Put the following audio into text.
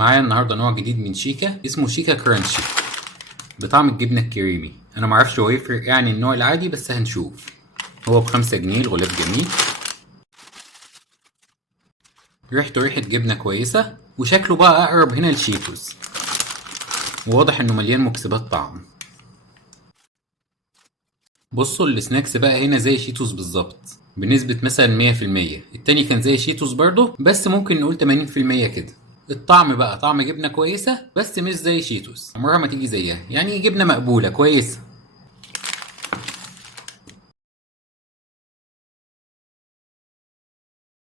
معايا النهارده نوع جديد من شيكا اسمه شيكا كرانشي بطعم الجبنه الكريمي. انا معرفش هو يفرق ايه عن النوع العادي بس هنشوف. هو ب5 جنيه، الغلاف جميل، ريحته ريحه جبنه كويسه، وشكله بقى اقرب هنا لشيتوس، وواضح انه مليان مكسبات طعم. بصوا السناكس بقى هنا زي شيتوس بالظبط بنسبة مثلا 100%. التاني كان زي شيتوس برضه بس ممكن نقول 80% كده. الطعم بقى طعم جبنة كويسة بس مش زي شيتوس، عمرها ما تيجي زيها، يعني جبنة مقبولة كويسة.